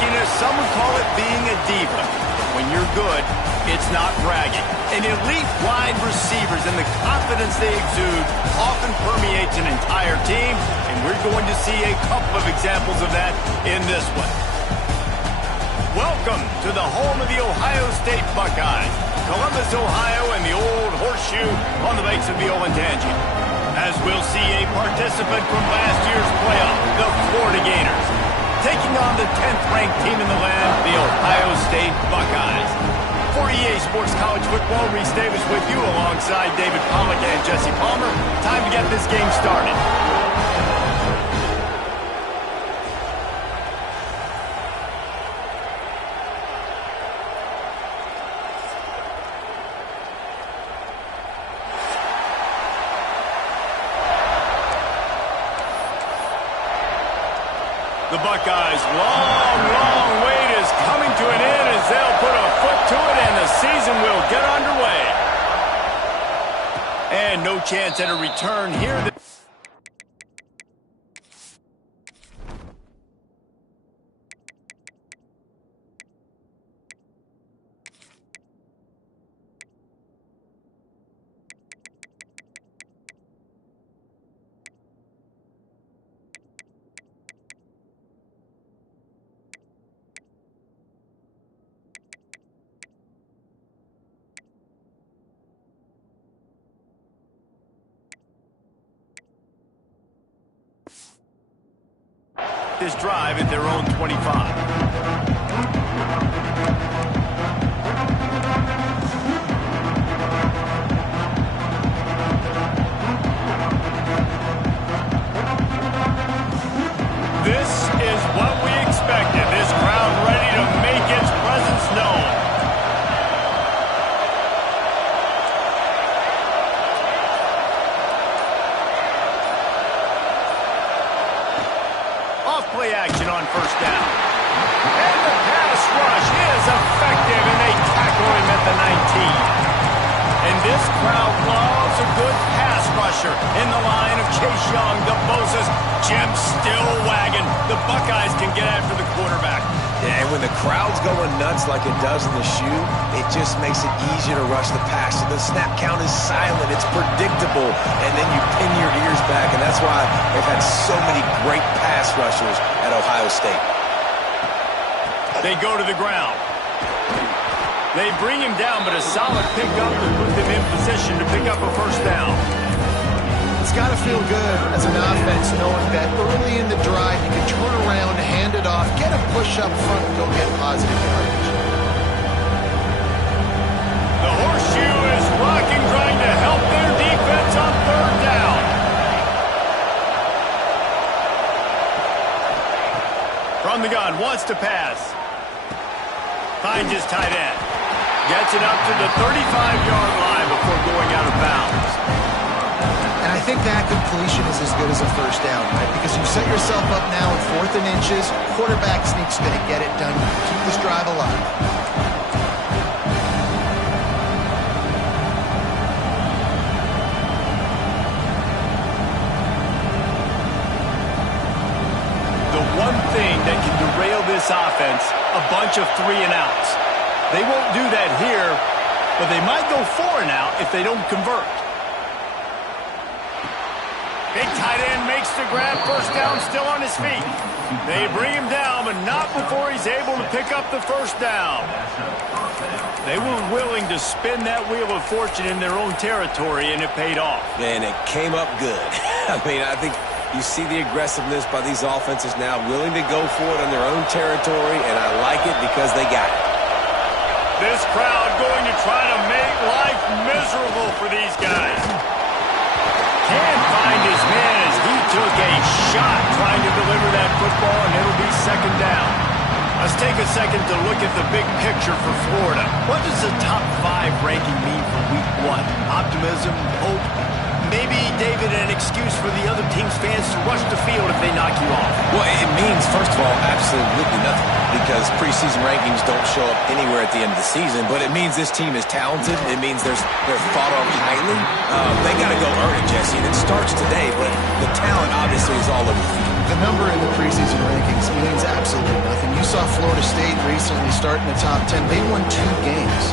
cockiness, some would call it being a diva. When you're good, it's not bragging. And elite wide receivers and the confidence they exude often permeates an entire team, and we're going to see a couple of examples of that in this one. Welcome to the home of the Ohio State Buckeyes, Columbus, Ohio, and the Old Horseshoe on the banks of the Olentangy. As we'll see a participant from last year's playoff, the Florida Gators, taking on the 10th-ranked team in the land, the Ohio State Buckeyes. For EA Sports College Football, Reese Davis with you alongside David Pollack and Jesse Palmer. Time to get this game started. The Buckeyes' long wait is coming to an end as they'll put a foot to it and the season will get underway. And no chance at a return here. This drive at their own 25. This is what we expected. This crowd ready to make its presence known. Play action on first down. And the pass rush is effective, and they tackle him at the 19. And this crowd loves a good pass rusher in the line of Chase Young, the Bosa's, Jim still wagging. The Buckeyes can get after the quarterback. Yeah, and when the crowd's going nuts like it does in the shoe, it just makes it easier to rush the pass. So the snap count is silent. It's predictable. And then you pin your ears back, and that's why they've had so many great pass rushers at Ohio State. They go to the ground. They bring him down, but a solid pickup to put them in position to pick up a first down. It's got to feel good as an offense knowing that early in the drive you can turn around, hand it off, get a push up front, and go get positive yardage. The horseshoe is rocking, trying to help their defense on third down. From the gun, wants to pass. Finds his tight end. Gets it up to the 35-yard line before going out of bounds. And I think that completion is as good as a first down, right? Because you set yourself up now in 4th and inches. Quarterback sneak's going to get it done. Keep this drive alive. The one thing that can derail this offense, a bunch of 3-and-outs. They won't do that here, but they might go 4-and-out if they don't convert. Big tight end makes the grab, first down, still on his feet. They bring him down, but not before he's able to pick up the first down. They were willing to spin that wheel of fortune in their own territory, and it paid off. And it came up good. I mean, I think you see the aggressiveness by these offenses now, willing to go for it on their own territory, and I like it because they got it. This crowd going to try to make life miserable for these guys. Can't find his man as he took a shot trying to deliver that football, and it'll be second down. Let's take a second to look at the big picture for Florida. What does the top 5 ranking mean for week 1? Optimism, hope, maybe, David, an excuse for the other team's fans to rush the field if they knock you off? Well, it means, first of all, absolutely nothing, because preseason rankings don't show up anywhere at the end of the season, but it means this team is talented. It means they're thought of highly. They got to go earn it, Jesse, and it starts today, but the talent obviously is all over the field. the number in the preseason rankings means absolutely nothing. You saw Florida State recently start in the top 10. They won 2 games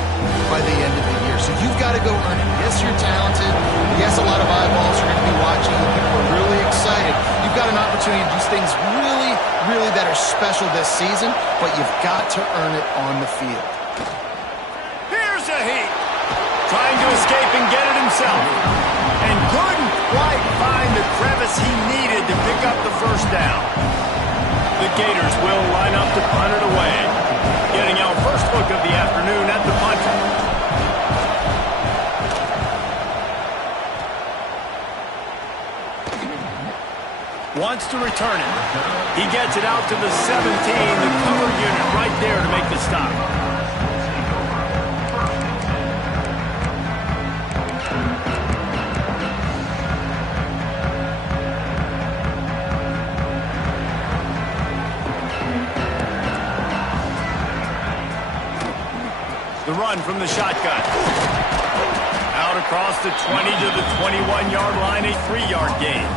by the end of the year. So you've got to go earn it. Yes, you're talented. Yes, a lot of eyeballs are going to be watching you. People are really excited. You've got an opportunity to do things really, really that are special this season, but you've got to earn it on the field. Here's a heat. Trying to escape and get it himself. And couldn't quite find the crevice he needed to pick up the first down. The Gators will line up to punt it away. Getting our first look of the afternoon at the punter. Wants to return it. He gets it out to the 17, the cover unit right there to make the stop. The run from the shotgun. Out across the 20 to the 21-yard line, a 3-yard gain.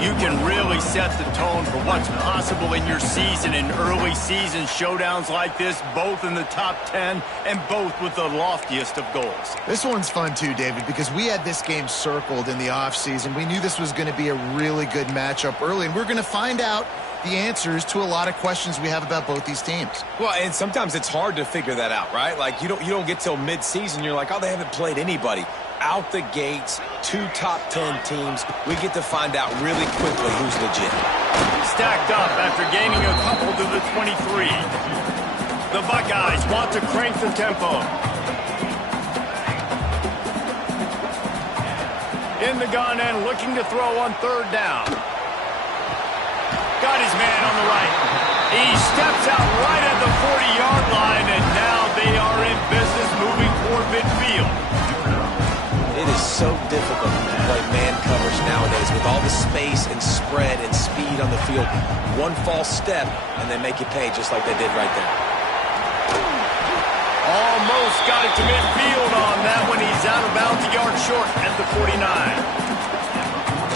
You can really set the tone for what's possible in your season in early season showdowns like this, both in the top 10 and both with the loftiest of goals. This one's fun too, David, because we had this game circled in the offseason. We knew this was going to be a really good matchup early, and we're going to find out the answers to a lot of questions we have about both these teams. Well, and sometimes it's hard to figure that out, right? Like, you don't get till mid-season, you're like, oh, they haven't played anybody. Out the gates, 2 top 10 teams. We get to find out really quickly who's legit. Stacked up after gaining a couple to the 23. The Buckeyes want to crank the tempo. In the gun and looking to throw on 3rd down. Got his man on the right. He steps out right at the 40-yard line, and now they are in business moving toward midfield. It is so difficult to play man coverage nowadays with all the space and spread and speed on the field. One false step, and they make you pay just like they did right there. Almost got it to midfield on that one. He's out of bounds a yard short at the 49.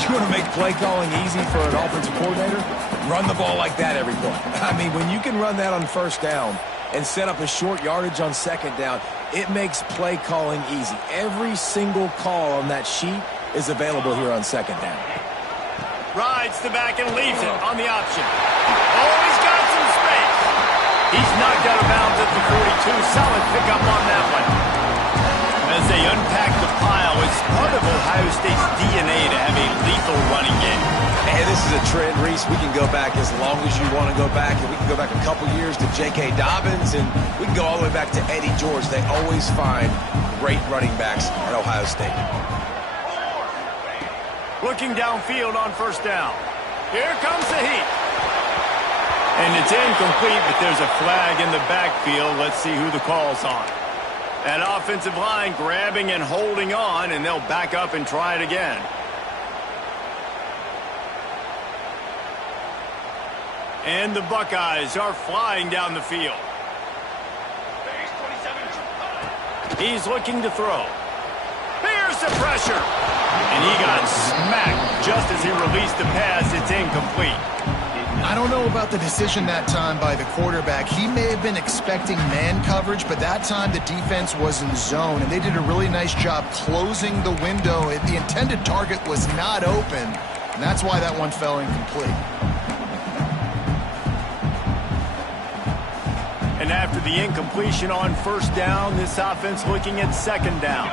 You want to make play calling easy for an offensive coordinator? Run the ball like that every play. I mean, when you can run that on 1st down and set up a short yardage on 2nd down, it makes play calling easy. Every single call on that sheet is available here on 2nd down. Rides the back and leaves it on the option. Oh, he's got some space. He's knocked out of bounds at the 42. Solid pickup on that one. As they unpack the pile, it's part of Ohio State's DNA to have a lethal running game. And this is a trend, Reese. We can go back as long as you want to go back, and we can go back a couple years to J.K. Dobbins, and we can go all the way back to Eddie George. They always find great running backs at Ohio State. Looking downfield on 1st down. Here comes the heat. And it's incomplete, but there's a flag in the backfield. Let's see who the call's on. That offensive line grabbing and holding on, and they'll back up and try it again. And the Buckeyes are flying down the field. He's looking to throw. Here's the pressure. And he got smacked just as he released the pass. It's incomplete. I don't know about the decision that time by the quarterback. He may have been expecting man coverage, but that time the defense was in zone, and they did a really nice job closing the window. The intended target was not open, and that's why that one fell incomplete. And after the incompletion on 1st down, this offense looking at 2nd down.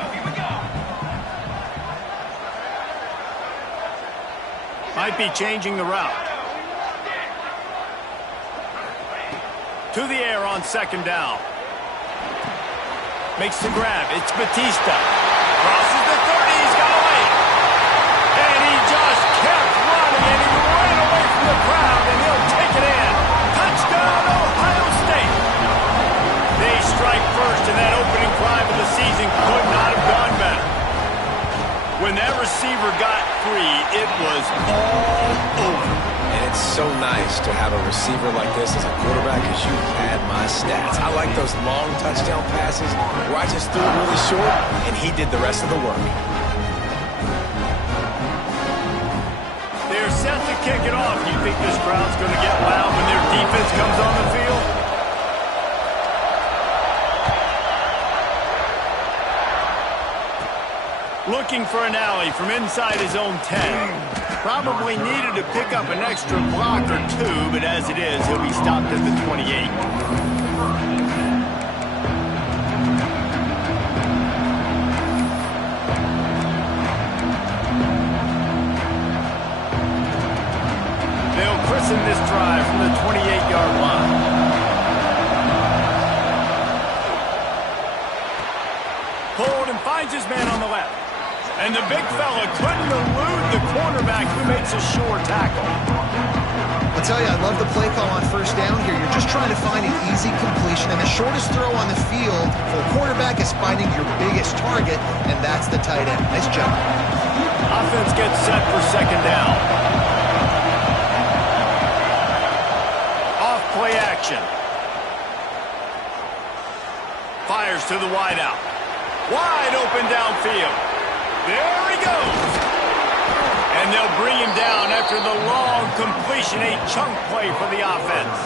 Might be changing the route. To the air on 2nd down. Makes the grab. It's Batista. Crosses the 30. He's got away. And he just kept running, and he ran away from the crowd, and he'll take it in. Touchdown, Ohio State. They strike first, and that opening drive of the season could not have gone better. When that receiver got free, it was all over. And it's so nice to have a receiver like this as a quarterback, because you had my stats. I like those long touchdown passes where I just threw it really short, and he did the rest of the work. They're set to kick it off. You think this crowd's going to get loud when their defense comes on the field? Looking for an alley from inside his own 10. Probably needed to pick up an extra block or two, but as it is, he'll be stopped at the 28. They'll christen this drive from the 28-yard line. Hold and finds his man on the left. And the big fella couldn't elude the cornerback who makes a sure tackle. I'll tell you, I love the play call on first down here. You're just trying to find an easy completion, and the shortest throw on the field for a quarterback is finding your biggest target, and that's the tight end. Nice job. Offense gets set for second down. Off play action. Fires to the wideout. Wide open downfield. There he goes. And they'll bring him down after the long completion, a chunk play for the offense.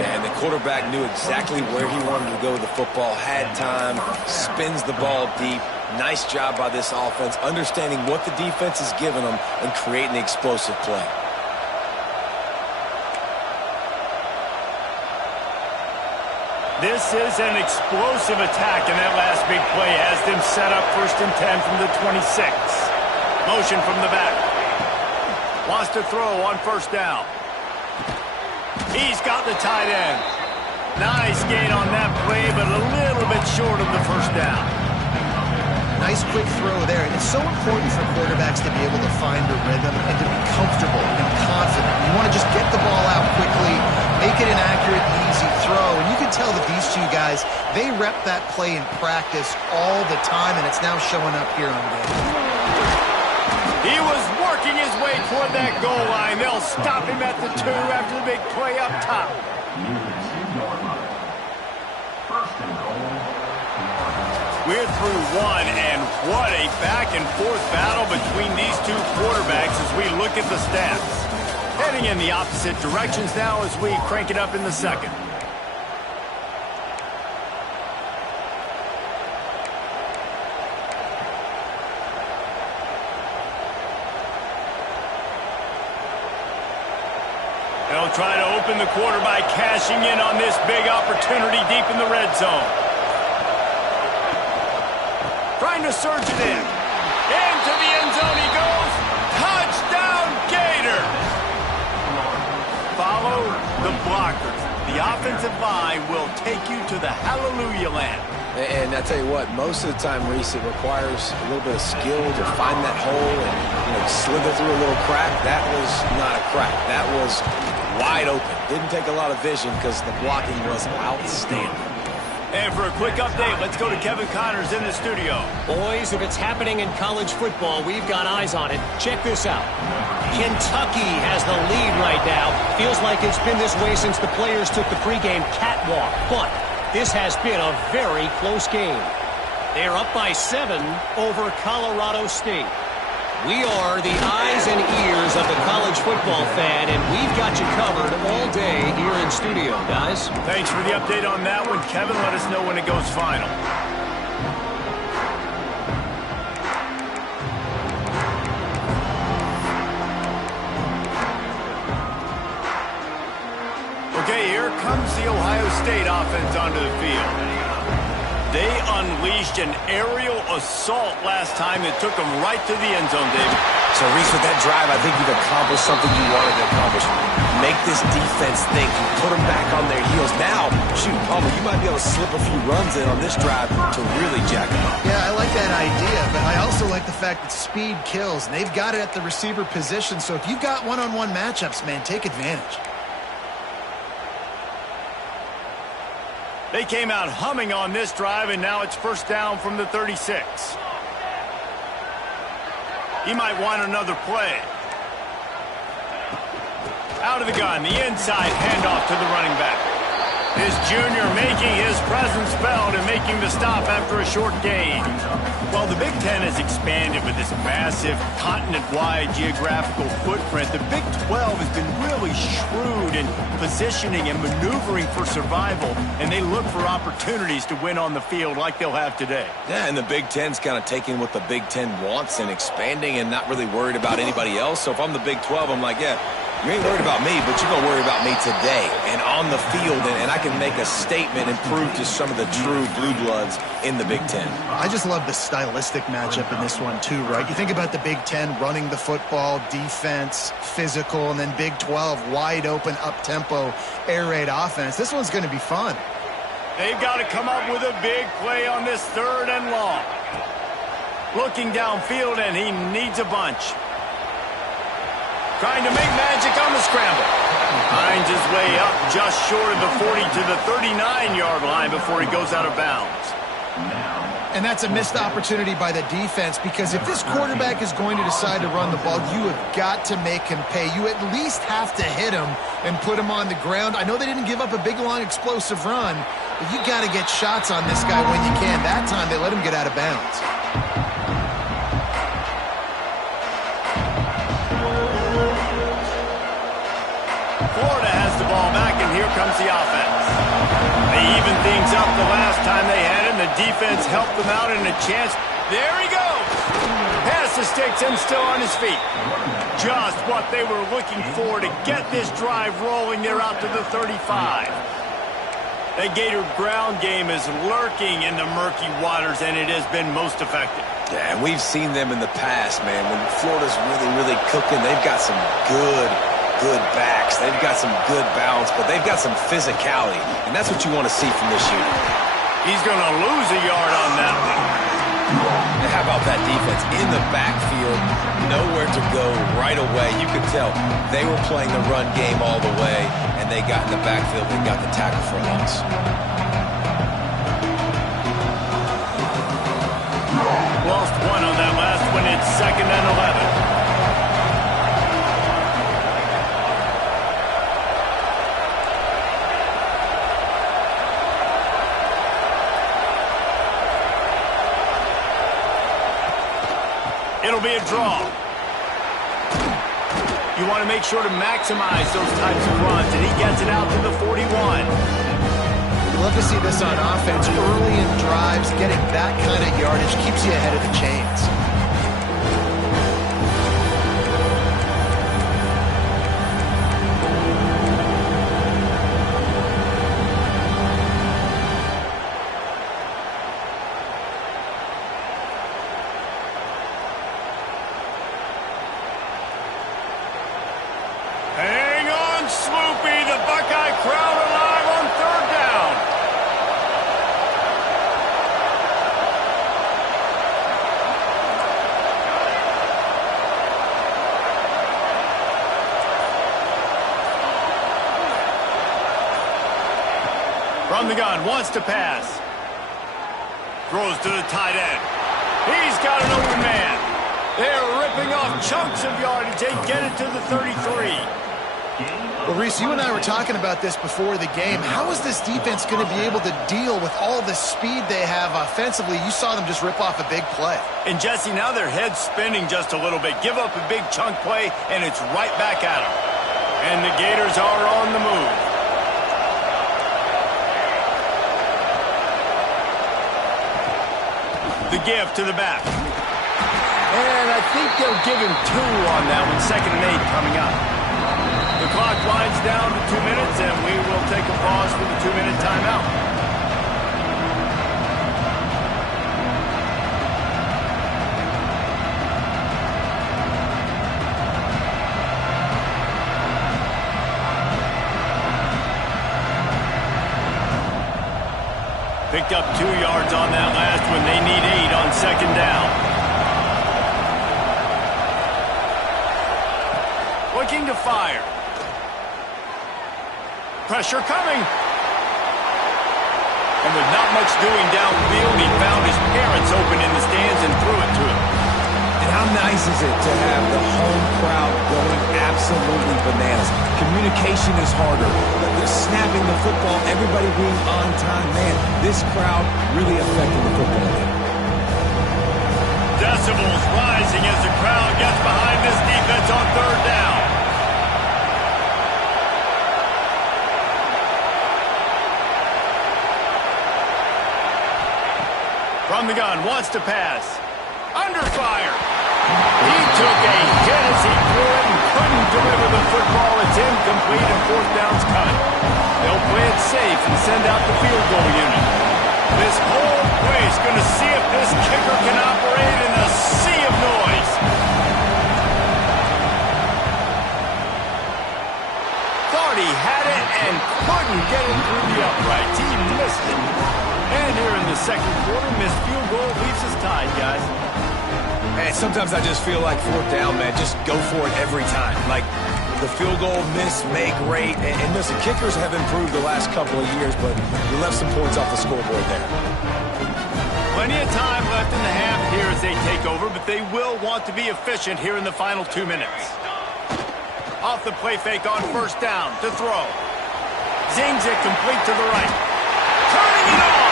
And the quarterback knew exactly where he wanted to go with the football, had time, spins the ball deep. Nice job by this offense, understanding what the defense is giving them and creating the explosive play. This is an explosive attack, and that last big play has them set up 1st and 10 from the 26. Motion from the back. Wants to throw on first down. He's got the tight end. Nice gain on that play, but a little bit short of the first down. Nice quick throw there. And it's so important for quarterbacks to be able to find a rhythm and to be comfortable and confident. You want to just get the ball out quickly, make it an accurate and easy throw. And you can tell that these two guys, they rep that play in practice all the time, and it's now showing up here on game. He was working his way toward that goal line. They'll stop him at the 2 after the big play up top. We're through one, and what a back-and-forth battle between these two quarterbacks as we look at the stats. Heading in the opposite directions now as we crank it up in the second. They'll try to open the quarter by cashing in on this big opportunity deep in the red zone. Trying to surge it in. Into the end zone he goes. Touchdown, Gators! Follow the blockers. The offensive line will take you to the hallelujah land. And I tell you what, most of the time, Reese, it requires a little bit of skill to find that hole and slither through a little crack. That was not a crack. That was wide open. Didn't take a lot of vision because the blocking was outstanding. And for a quick update, let's go to Kevin Connors in the studio. Boys, if it's happening in college football, we've got eyes on it. Check this out. Kentucky has the lead right now. Feels like it's been this way since the players took the pregame catwalk. But this has been a very close game. They're up by 7 over Colorado State. We are the eyes and ears of the college football fan, and we've got you covered all day here in studio, guys. Thanks for the update on that one, Kevin. Let us know when it goes final. Okay, here comes the Ohio State offense onto the field. They unleashed an aerial assault last time that took them right to the end zone, David. So, Reese, with that drive, I think you've accomplished something you wanted to accomplish. Make this defense think. You put them back on their heels. Now, shoot, Palmer, you might be able to slip a few runs in on this drive to really jack them up. Yeah, I like that idea, but I also like the fact that speed kills. And they've got it at the receiver position, so if you've got one-on-one matchups, man, take advantage. They came out humming on this drive, and now it's first down from the 36. He might want another play. Out of the gun, the inside handoff to the running back. This junior making his presence wasn't spelled in making the stop after a short gain. While the Big Ten has expanded with this massive continent-wide geographical footprint, the Big 12 has been really shrewd in positioning and maneuvering for survival, and they look for opportunities to win on the field like they'll have today. Yeah, and the Big Ten's kind of taking what the Big Ten wants and expanding and not really worried about anybody else. So if I'm the Big 12, I'm like, yeah, you ain't worried about me, but you're going to worry about me today and on the field, and I can make a statement and prove to some of the true blue bloods in the Big Ten. I just love the stylistic matchup in this one too, right? You think about the Big Ten running the football, defense, physical, and then Big 12 wide open, up-tempo, air raid offense. This one's going to be fun. They've got to come up with a big play on this 3rd and long. Looking downfield, and he needs a bunch. Trying to make magic on the scramble. Finds his way up just short of the 40 to the 39-yard line before he goes out of bounds. And that's a missed opportunity by the defense, because if this quarterback is going to decide to run the ball, you have got to make him pay. You at least have to hit him and put him on the ground. I know they didn't give up a big, long, explosive run, but you got to get shots on this guy when you can. That time they let him get out of bounds. Florida has the ball back, and here comes the offense. They even things up the last time they had him. The defense helped them out in a chance. There he goes. Pass the sticks and still on his feet. Just what they were looking for to get this drive rolling. They're out to the 35. The Gator ground game is lurking in the murky waters, and it has been most effective. Yeah, and we've seen them in the past, man. When Florida's really cooking, they've got some good backs. They've got some good balance, but they've got some physicality, and that's what you want to see from this unit. He's going to lose a yard on that one. And how about that defense in the backfield? Nowhere to go right away. You could tell they were playing the run game all the way, and they got in the backfield and got the tackle for a loss. Lost one on that last one. It's 2nd and 11. It'll be a draw. You want to make sure to maximize those types of runs, and he gets it out to the 41. You love to see this on offense. Early in drives, getting that kind of yardage keeps you ahead of the chains. Hang on, Sloopy. The Buckeye crowd alive on 3rd down. From the gun, wants to pass. Throws to the tight end. He's got an open man. They're ripping off chunks of yardage. They get it to the 33. Well, Reese, you and I were talking about this before the game. How is this defense going to be able to deal with all the speed they have offensively? You saw them just rip off a big play. And, Jesse, now their head's spinning just a little bit. Give up a big chunk play, and it's right back at them. And the Gators are on the move. The give to the back. And I think they'll give him 2 on that one. 2nd and 8 coming up. The clock winds down to 2 minutes, and we will take a pause for the 2-minute timeout. Picked up 2 yards on that last one. They need 8 on 2nd down. Looking to fire. Pressure coming. And with not much doing downfield, he found his parents open in the stands and threw it to him. And how nice is it to have the home crowd going absolutely bananas? Communication is harder. snapping the football, everybody being on time. Man, this crowd really affecting the football game. Decibels rising as the crowd gets behind this defense on third down. From the gun, wants to pass. Under fire. He took a hit as he threw it and couldn't deliver the football. It's incomplete and fourth down's cut. They'll play it safe and send out the field goal unit. This whole place going to see if this kicker can operate in a sea of noise. Thought he had it and couldn't get it through the uprights. He missed it. And here in the second quarter, missed field goal leaves us tied, guys. Hey, sometimes I just feel like fourth down, man. Just go for it every time. Like the field goal, miss, make, rate. And listen, kickers have improved the last couple of years, but we left some points off the scoreboard there. Plenty of time left in the half here as they take over, but they will want to be efficient here in the final 2 minutes. Off the play fake on first down to throw. Zings it complete to the right. Turning it on.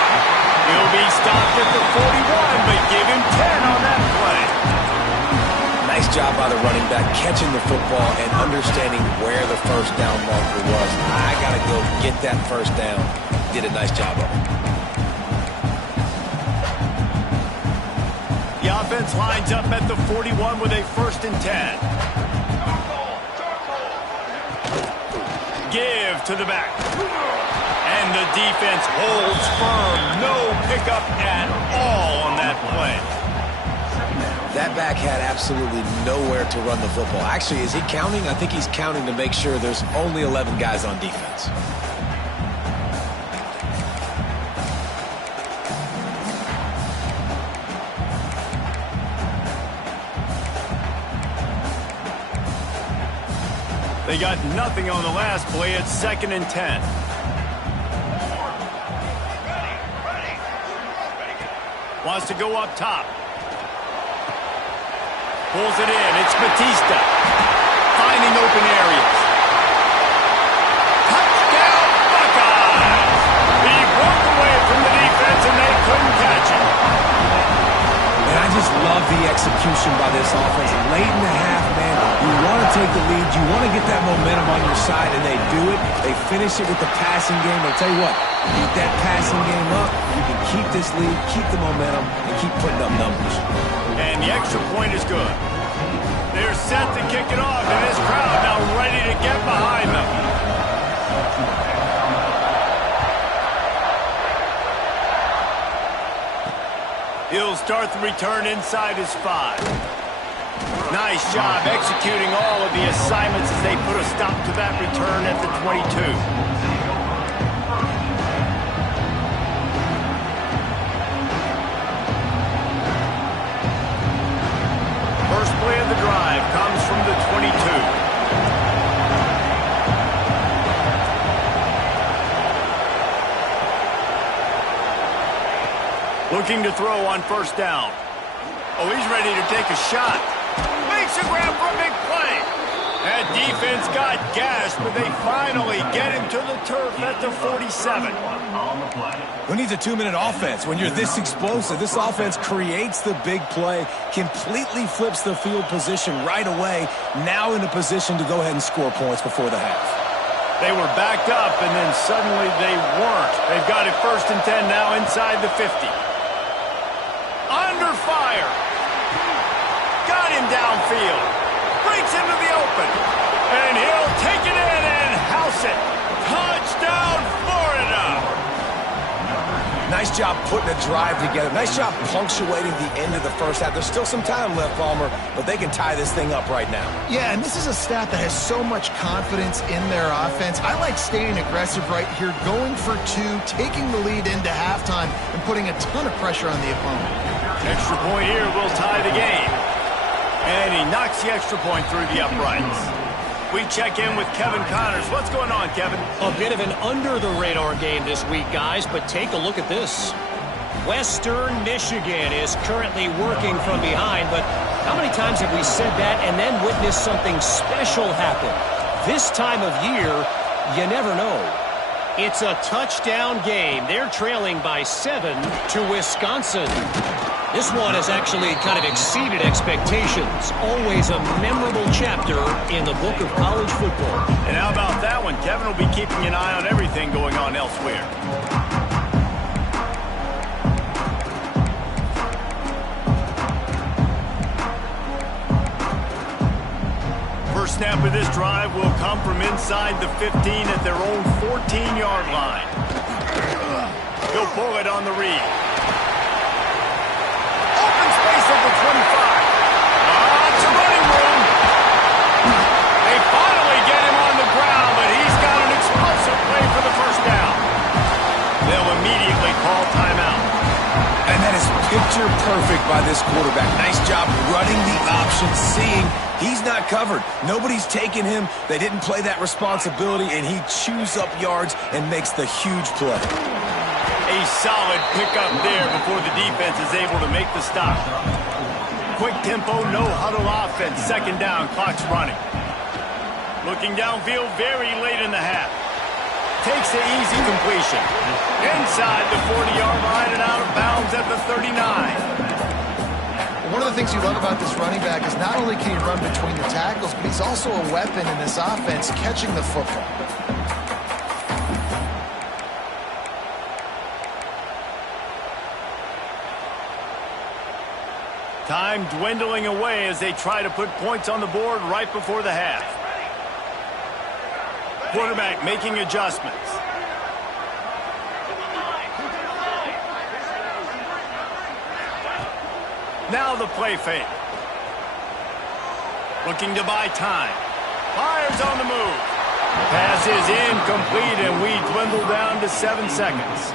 He'll be stopped at the 41, but give him 10 on that play. Nice job by the running back catching the football and understanding where the first down marker was. I got to go get that first down. Did a nice job of it. The offense lines up at the 41 with a 1st and 10. Give to the back. And the defense holds firm. No pickup at all on that play. That back had absolutely nowhere to run the football. Actually, is he counting? I think he's counting to make sure there's only 11 guys on defense. They got nothing on the last play. It's 2nd and 10. Wants to go up top. Pulls it in. It's Batista. Finding open areas. Touchdown, Buckeyes! He broke away from the defense and they couldn't catch him. And I just love the execution by this offense. Late in the half, man, you want to take the lead. You want to get that momentum on your side, and they do it. They finish it with the passing game. I'll tell you what, keep that passing game up. You can keep this lead, keep the momentum, and keep putting up numbers. And the extra point is good. They're set to kick it off, and this crowd now ready to get behind them. He'll start the return inside his 5. Nice job executing all of the assignments as they put a stop to that return at the 22. First play of the drive comes from the 22. Looking to throw on first down. Oh, he's ready to take a shot. Makes a grab for a big play. That defense got gashed, but they finally get him to the turf at the 47. Who needs a 2-minute offense? When you're this explosive, this offense creates the big play, completely flips the field position right away, now in a position to go ahead and score points before the half. They were backed up, and then suddenly they weren't. They've got it 1st and 10 now inside the 50. Under fire. Got him downfield. Breaks into the open. And he'll take it in and house it. Touchdown, Florida. Nice job putting a drive together. Nice job punctuating the end of the first half. There's still some time left, Palmer, but they can tie this thing up right now. Yeah, and this is a staff that has so much confidence in their offense. I like staying aggressive right here, going for 2, taking the lead into halftime, and putting a ton of pressure on the opponent. Extra point here will tie the game. And he knocks the extra point through the uprights. We check in with Kevin Connors. What's going on, Kevin? A bit of an under-the-radar game this week, guys, but take a look at this. Western Michigan is currently working from behind, but how many times have we said that and then witnessed something special happen? This time of year, You never know. It's a touchdown game. They're trailing by 7 to Wisconsin. This one has actually kind of exceeded expectations. Always a memorable chapter in the book of college football. And how about that one? Kevin will be keeping an eye on everything going on elsewhere. First snap of this drive will come from inside the 15 at their own 14-yard line. He'll pull it on the read. Open space at the 25. It's a running room. They finally get him on the ground, but he's got an explosive play for the first down. They'll immediately call timeout. And that is picture perfect by this quarterback. Nice job running the option, seeing he's not covered. Nobody's taking him. They didn't play that responsibility, and he chews up yards and makes the huge play. A solid pickup there before the defense is able to make the stop. Quick tempo, no huddle offense. Second down, clock's running. Looking downfield very late in the half. Takes the easy completion. Inside the 40-yard line and out of bounds at the 39. One of the things you love about this running back is not only can he run between the tackles, but he's also a weapon in this offense catching the football. Time dwindling away as they try to put points on the board right before the half. Quarterback making adjustments. Now the play fake. Looking to buy time. Fires on the move. Pass is incomplete, and we dwindle down to 7 seconds.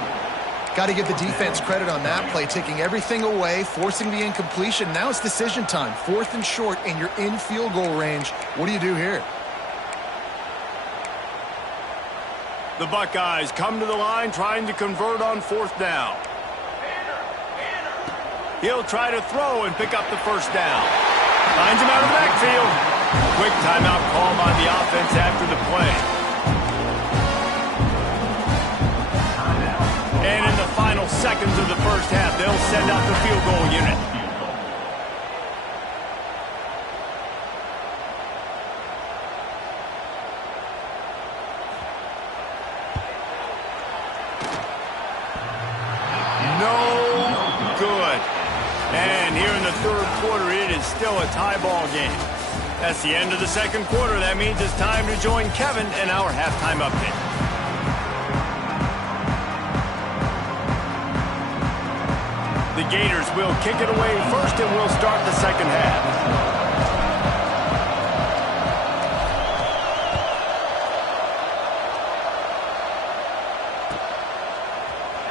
Got to give the defense credit on that play, taking everything away, forcing the incompletion. Now it's decision time. 4th and short, and you're in field goal range. What do you do here? The Buckeyes come to the line trying to convert on 4th down. He'll try to throw and pick up the first down. Finds him out of the backfield. Quick timeout call by the offense after the play. And in the final seconds of the first half, they'll send out the field goal unit. And here in the third quarter, it is still a tie ball game. That's the end of the second quarter. That means it's time to join Kevin in our halftime update. The Gators will kick it away first, and we'll start the second half.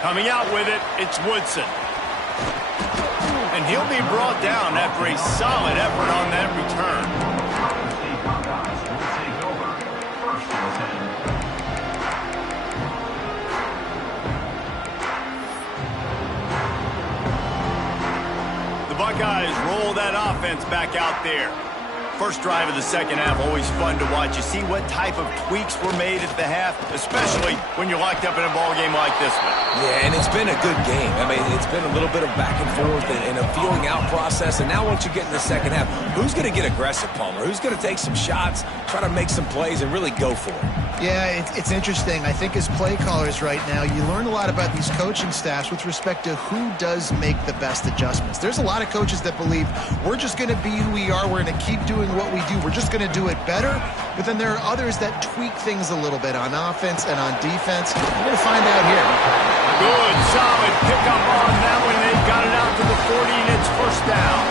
Coming out with it, it's Woodson. And he'll be brought down after a solid effort on that return. The Buckeyes roll that offense back out there. First drive of the second half, always fun to watch. You see what type of tweaks were made at the half, especially when you're locked up in a ball game like this one. Yeah, and it's been a good game. I mean, it's been a little bit of back and forth and a feeling out process. And now once you get in the second half, who's going to get aggressive, Palmer? Who's going to take some shots, try to make some plays, and really go for it? Yeah, it's interesting. I think as play callers right now, you learn a lot about these coaching staffs with respect to who does make the best adjustments. There's a lot of coaches that believe we're just going to be who we are. We're going to keep doing what we do. We're just going to do it better. But then there are others that tweak things a little bit on offense and on defense. We're going to find out here. Good, solid pickup on that one. They've got it out to the 40, and it's first down.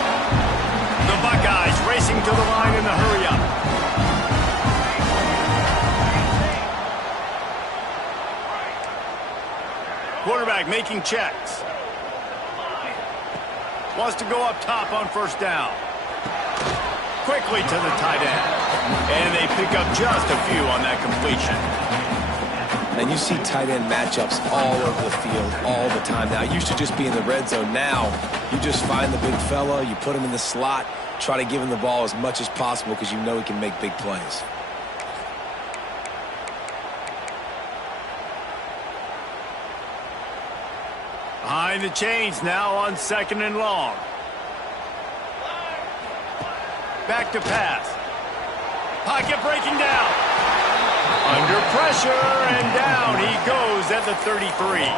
The Buckeyes racing to the line in the hurry-up. Quarterback making checks. Wants to go up top on first down. Quickly to the tight end. And they pick up just a few on that completion. And you see tight end matchups all over the field all the time. Now, it used to just be in the red zone. Now, you just find the big fella, you put him in the slot, try to give him the ball as much as possible because you know he can make big plays. Behind the chains now on 2nd and long. Back to pass. Pocket breaking down. Under pressure, and down he goes at the 33.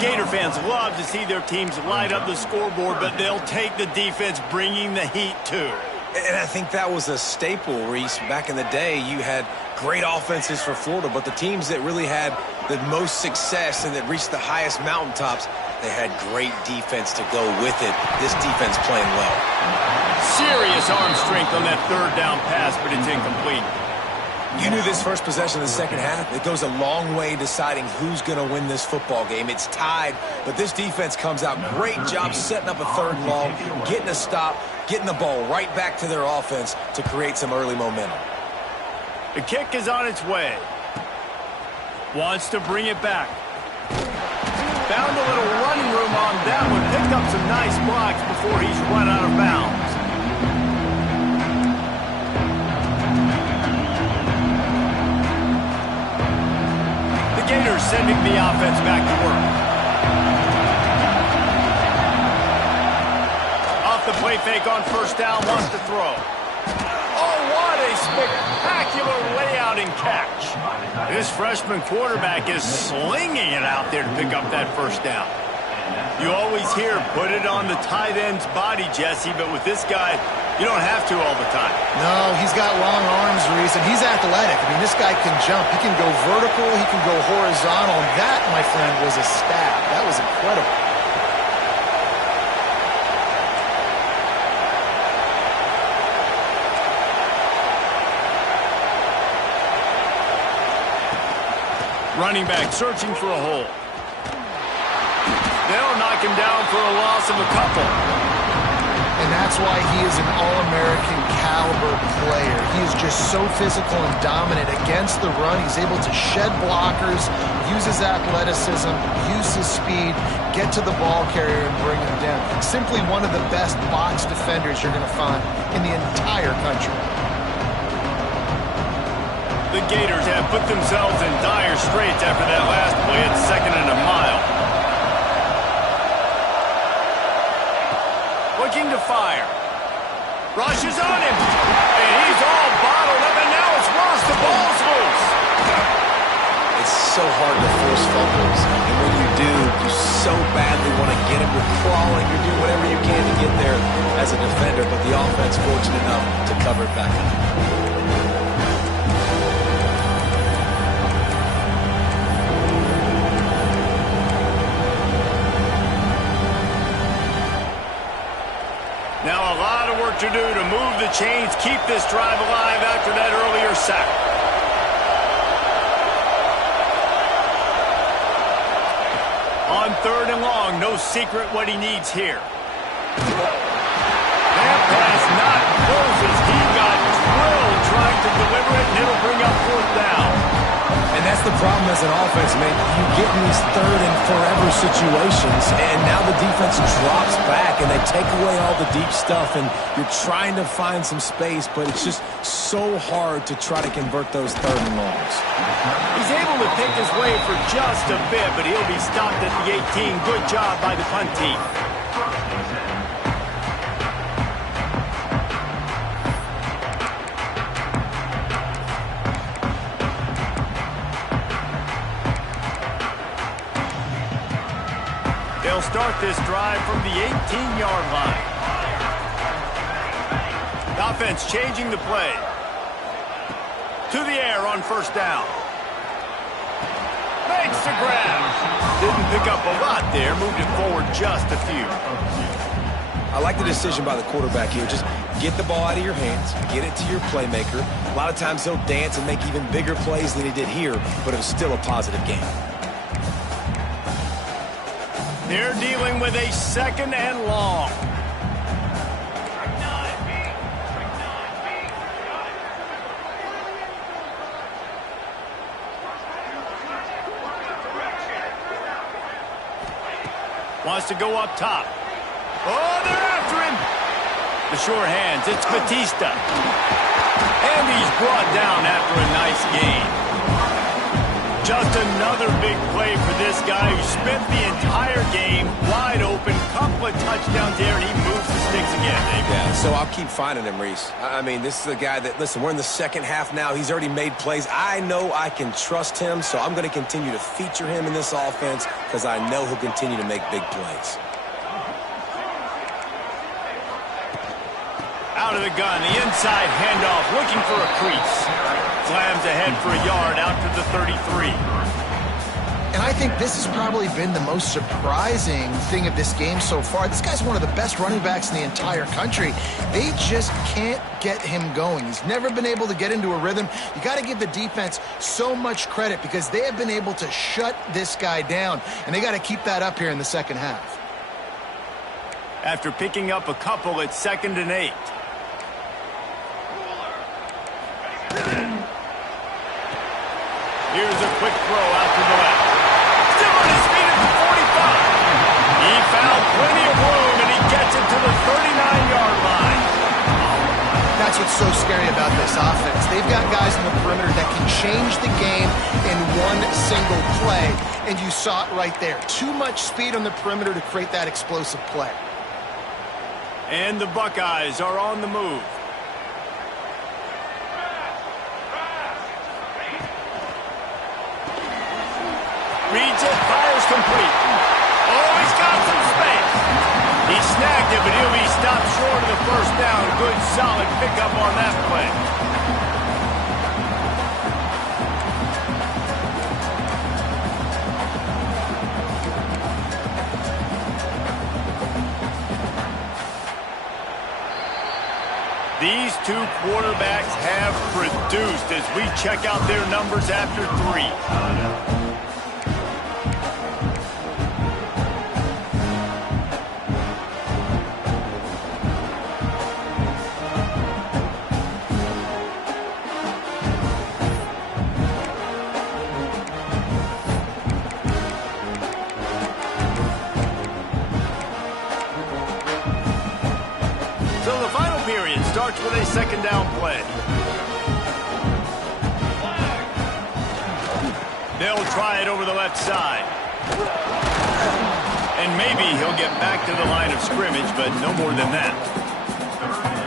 Gator fans love to see their teams light up the scoreboard, but they'll take the defense bringing the heat too. And I think that was a staple, Reese. Back in the day, you had great offenses for Florida, but the teams that really had the most success and that reached the highest mountaintops, they had great defense to go with it. This defense playing well. Serious arm strength on that 3rd down pass, but it's incomplete. You knew this first possession of the second half. It goes a long way deciding who's going to win this football game. It's tied, but this defense comes out. Great job setting up a 3rd and long, getting a stop, getting the ball right back to their offense to create some early momentum. The kick is on its way. Wants to bring it back. Found a little running room on that one. Picked up some nice blocks before he's run out of bounds. The Gators sending the offense back to work. Off the play fake on 1st down, wants to throw. Oh, what a spectacular layout and catch. This freshman quarterback is slinging it out there to pick up that 1st down. You always hear put it on the tight end's body, Jesse, but with this guy, you don't have to all the time. No, he's got long arms, Reese, and he's athletic. I mean, this guy can jump. He can go vertical. He can go horizontal. And that, my friend, was a stab. That was incredible. Running back searching for a hole. They'll knock him down for a loss of a couple. And that's why he is an All-American caliber player. He is just so physical and dominant against the run. He's able to shed blockers, use his athleticism, use his speed, get to the ball carrier and bring him down. Simply one of the best box defenders you're going to find in the entire country. The Gators have put themselves in dire straits after that last play at 2nd and a mile. Looking to fire. Rushes on him. And he's all bottled up, and now it's worse. The ball's loose. It's so hard to force fumbles. And when you do, you so badly want to get him. You're crawling. You're doing whatever you can to get there as a defender, but the offense fortunate enough to cover it back up. Now a lot of work to do to move the chains, keep this drive alive after that earlier sack. On 3rd and long, no secret what he needs here. That pass not closes. He got drilled trying to deliver it, and it'll bring up 4th down. And that's the problem as an offense, man. You get in these 3rd and forever situations, and now the defense drops back, and they take away all the deep stuff, and you're trying to find some space, but it's just so hard to try to convert those 3rd and longs. He's able to pick his way for just a bit, but he'll be stopped at the 18. Good job by the punt team. They'll start this drive from the 18-yard line. The offense changing the play. To the air on 1st down. Makes the grab. Didn't pick up a lot there. Moved it forward just a few. I like the decision by the quarterback here. Just get the ball out of your hands. Get it to your playmaker. A lot of times he'll dance and make even bigger plays than he did here, but it was still a positive game. They're dealing with a 2nd and long. Wants to go up top. Oh, they're after him. The sure hands, it's Batista. And he's brought down after a nice gain. Just another big play for this guy who spent the entire game So I'll keep finding him, Reese. I mean, this is a guy that, listen, we're in the second half now. He's already made plays. I know I can trust him, so I'm going to continue to feature him in this offense because I know he'll continue to make big plays. Out of the gun, the inside handoff, looking for a crease. Slams ahead for a yard out to the 33. And I think this has probably been the most surprising thing of this game so far. This guy's one of the best running backs in the entire country. They just can't get him going. He's never been able to get into a rhythm. You got to give the defense so much credit because they have been able to shut this guy down, and they got to keep that up here in the second half. After picking up a couple, it's 2nd and 8. Here's a quick throw out to the left. Still on his feet at the 45. He found plenty of room, and he gets it to the 39-yard line. That's what's so scary about this offense. They've got guys in the perimeter that can change the game in one single play, and you saw it right there. Too much speed on the perimeter to create that explosive play. And the Buckeyes are on the move. Reads it, fires complete. Oh, he's got some space. He snagged it, but he'll be stopped short of the first down. Good, solid pickup on that play. These two quarterbacks have produced as we check out their numbers after 3. Starts with a 2nd down play. They'll try it over the left side. And maybe he'll get back to the line of scrimmage, but no more than that.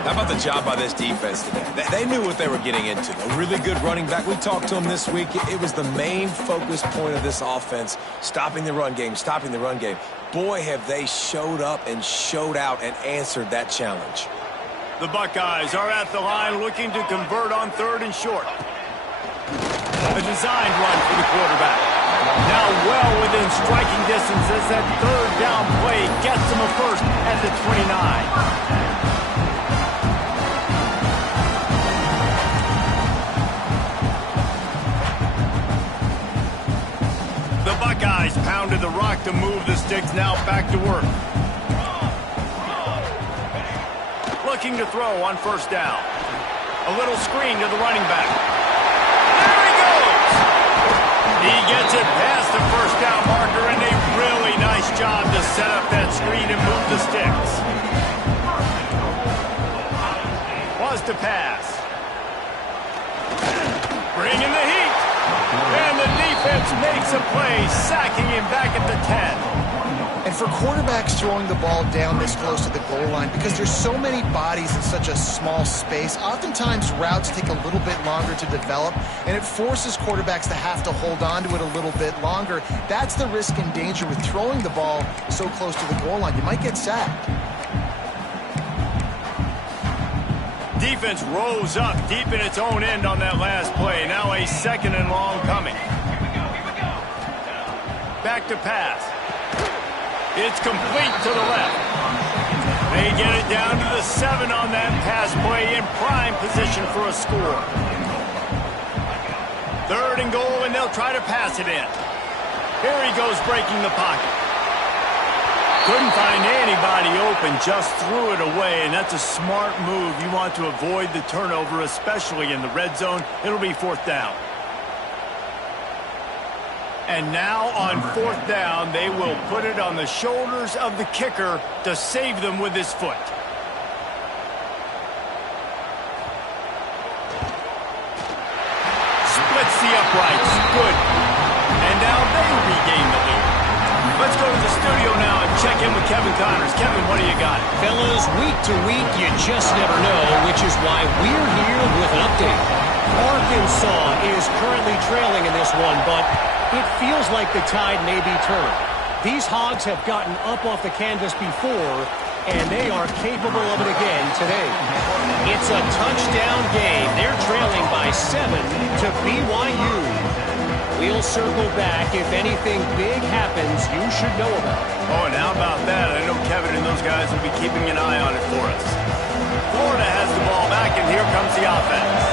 How about the job by this defense today? They knew what they were getting into. A really good running back. We talked to him this week. It was the main focus point of this offense, stopping the run game, stopping the run game. Boy, have they showed up and showed out and answered that challenge. The Buckeyes are at the line looking to convert on 3rd and short. A designed run for the quarterback. Now well within striking distance as that 3rd down play gets him a first at the 29. The Buckeyes pounded the rock to move the sticks, now back to work. Looking to throw on 1st down. A little screen to the running back. There he goes! He gets it past the 1st down marker, and a really nice job to set up that screen and move the sticks. Was to pass. Bringing the heat. And the defense makes a play, sacking him back at the 10. And for quarterbacks throwing the ball down this close to the goal line, because there's so many bodies in such a small space, oftentimes routes take a little bit longer to develop, and it forces quarterbacks to have to hold on to it a little bit longer. That's the risk and danger with throwing the ball so close to the goal line. You might get sacked. Defense rose up deep in its own end on that last play. Now a 2nd and long coming. Back to pass. It's complete to the left. They get it down to the 7 on that pass play in prime position for a score. 3rd and goal, and they'll try to pass it in. Here he goes breaking the pocket. Couldn't find anybody open, just threw it away, and that's a smart move. You want to avoid the turnover, especially in the red zone. It'll be 4th down. And now on 4th down, they will put it on the shoulders of the kicker to save them with his foot. Splits the uprights. Good. And now they regain the lead. Let's go to the studio now and check in with Kevin one-timers. Kevin, what do you got? Fellas, week to week, you just never know, which is why we're here with an update. Arkansas is currently trailing in this one, but it feels like the tide may be turned. These Hogs have gotten up off the canvas before, and they are capable of it again today. It's a touchdown game. They're trailing by 7 to BYU. We'll circle back if anything big happens you should know about. Oh, and how about that? I know Kevin and those guys will be keeping an eye on it for us. Florida has the ball back, and here comes the offense.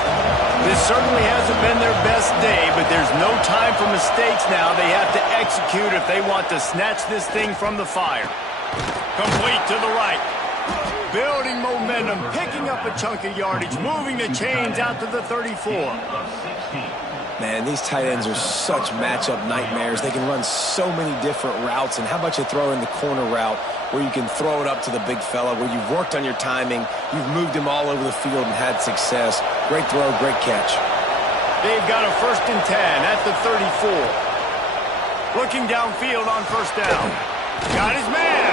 This certainly hasn't been their best day, but there's no time for mistakes now. They have to execute if they want to snatch this thing from the fire. Complete to the right. Building momentum, picking up a chunk of yardage, moving the chains out to the 34. Man, these tight ends are such matchup nightmares. They can run so many different routes, and how about you throw in the corner route where you can throw it up to the big fella, where you've worked on your timing, you've moved him all over the field and had success. Great throw, great catch. They've got a 1st and 10 at the 34. Looking downfield on 1st down. Got his man.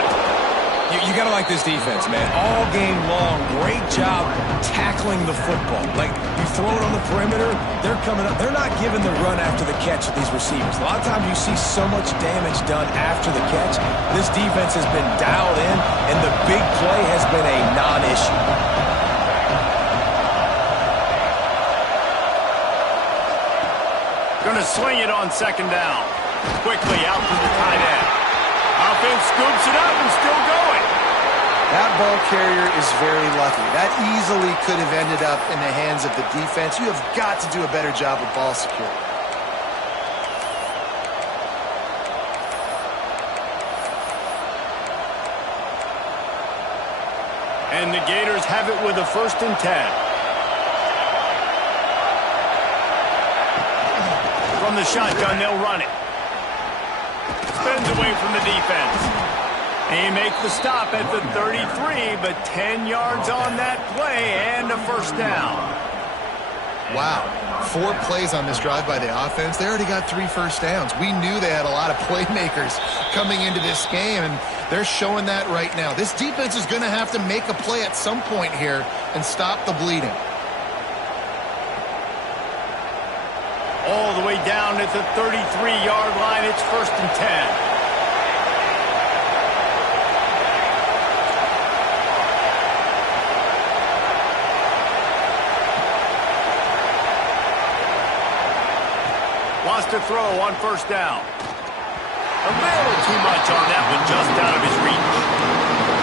You got to like this defense, man. All game long, great job tackling the football. Like, you throw it on the perimeter, they're coming up. They're not giving the run after the catch with these receivers. A lot of times you see so much damage done after the catch. This defense has been dialed in, and the big play has been a non-issue. Going to swing it on 2nd down. Quickly out to the tight end. Offense scoops it up and still going. That ball carrier is very lucky. That easily could have ended up in the hands of the defense. You have got to do a better job with ball security. And the Gators have it with a 1st and 10. From the shotgun, they'll run it. Spins away from the defense. He makes the stop at the 33, but 10 yards on that play and a 1st down. Wow. 4 plays on this drive by the offense. They already got 3 first downs. We knew they had a lot of playmakers coming into this game, and they're showing that right now. This defense is going to have to make a play at some point here and stop the bleeding. All the way down at the 33-yard line. It's 1st and 10. Wants to throw on 1st down. A little too much on that one, just out of his reach.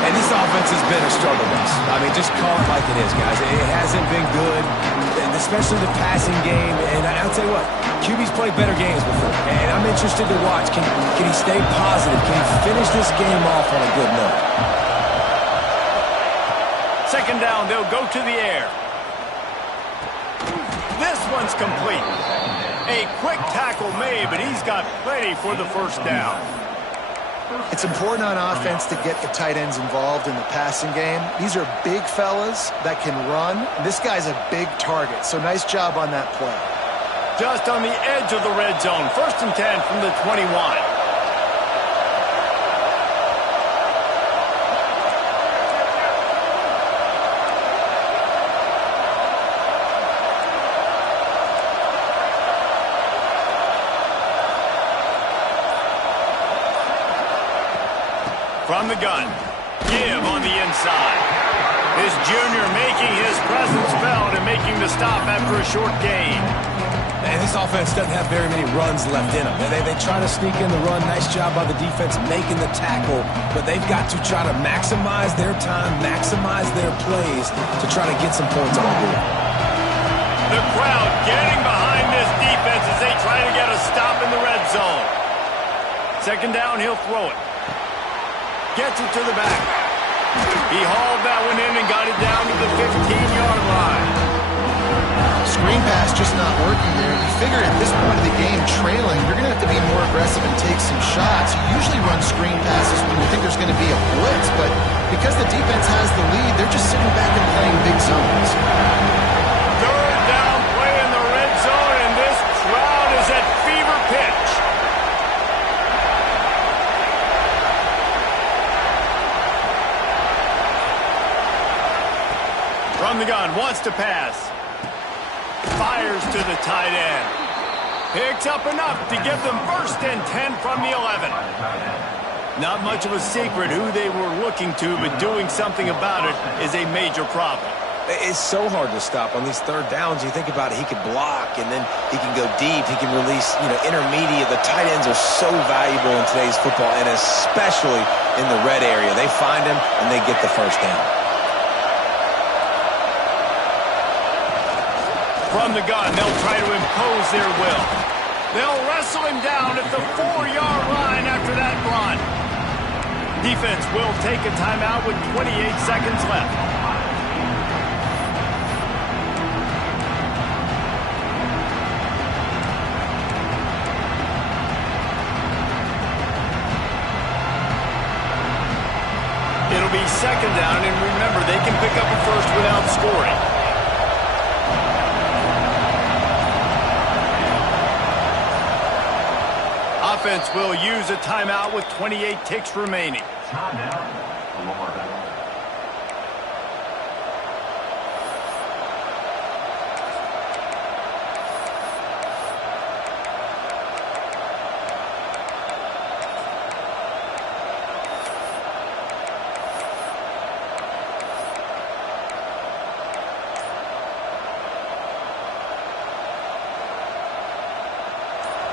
And this offense has been a struggle bus. I mean, just call it like it is, guys. It hasn't been good, especially the passing game. And I'll tell you what, QB's played better games before. And I'm interested to watch. Can he stay positive? Can he finish this game off on a good note? 2nd down, they'll go to the air. This one's complete. A quick tackle made, but he's got plenty for the 1st down. It's important on offense to get the tight ends involved in the passing game. These are big fellas that can run. This guy's a big target, so nice job on that play. Just on the edge of the red zone. 1st and 10 from the 21. From the gun, give on the inside. This junior making his presence felt and making the stop after a short gain. And this offense doesn't have very many runs left in them. They try to sneak in the run. Nice job by the defense making the tackle, but they've got to try to maximize their time, maximize their plays to try to get some points on the board. The crowd getting behind this defense as they try to get a stop in the red zone. 2nd down, he'll throw it. Gets it to the back. He hauled that one in and got it down to the 15-yard line. Screen pass just not working there. You figure at this point of the game, trailing, you're going to have to be more aggressive and take some shots. You usually run screen passes when you think there's going to be a blitz, but because the defense has the lead, they're just sitting back and playing big zones. 3rd down play in the red zone, and this crowd is at fever pitch. From the gun, wants to pass. Fires to the tight end. Picks up enough to give them 1st and 10 from the 11. Not much of a secret who they were looking to, but doing something about it is a major problem. It's so hard to stop on these 3rd downs. You think about it, he could block, and then he can go deep. He can release, intermediate. The tight ends are so valuable in today's football, and especially in the red area. They find him, and they get the 1st down. From the gun, they'll try to impose their will. They'll wrestle him down at the 4-yard line after that run. Defense will take a timeout with 28 seconds left. It'll be 2nd down, and remember, they can pick up a 1st without scoring. Offense will use a timeout with 28 ticks remaining.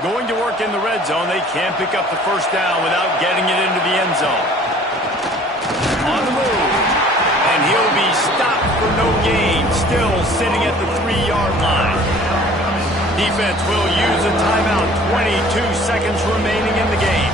Going to work in the red zone. They can't pick up the 1st down without getting it into the end zone. On the move. And he'll be stopped for no gain. Still sitting at the 3-yard line. Defense will use a timeout. 22 seconds remaining in the game.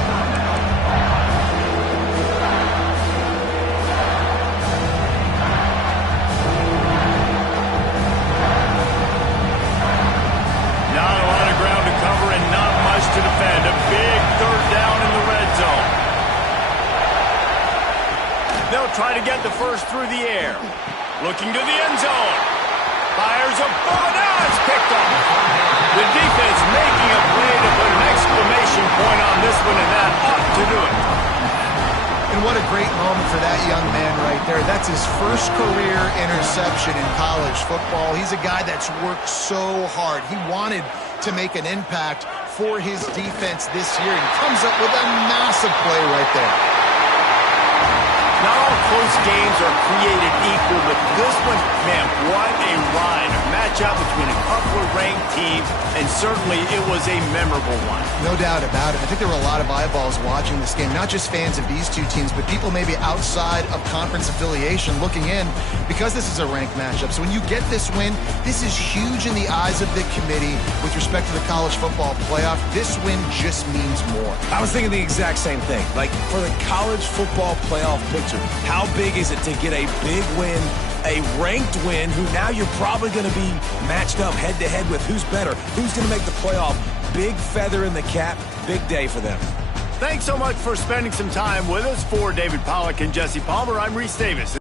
To defend. A big 3rd down in the red zone. They'll try to get the 1st through the air. Looking to the end zone. Fires a bullet. Now it's picked off. The defense making a play to put an exclamation point on this one, and that ought to do it. And what a great moment for that young man right there. That's his 1st career interception in college football. He's a guy that's worked so hard. He wanted to make an impact for his defense this year, and comes up with a massive play right there. Not all close games are created equal, but this one, man, what a ride. A matchup between a couple of ranked teams, and certainly it was a memorable one. No doubt about it. I think there were a lot of eyeballs watching this game, not just fans of these two teams, but people maybe outside of conference affiliation looking in, because this is a ranked matchup. So when you get this win, this is huge in the eyes of the committee with respect to the college football playoff. This win just means more. I was thinking the exact same thing. Like, for the college football playoff picture, how big is it to get a big win, a ranked win, who now you're probably going to be matched up head-to-head with who's better, who's going to make the playoff. Big feather in the cap, big day for them. Thanks so much for spending some time with us. For David Pollack and Jesse Palmer, I'm Reese Davis.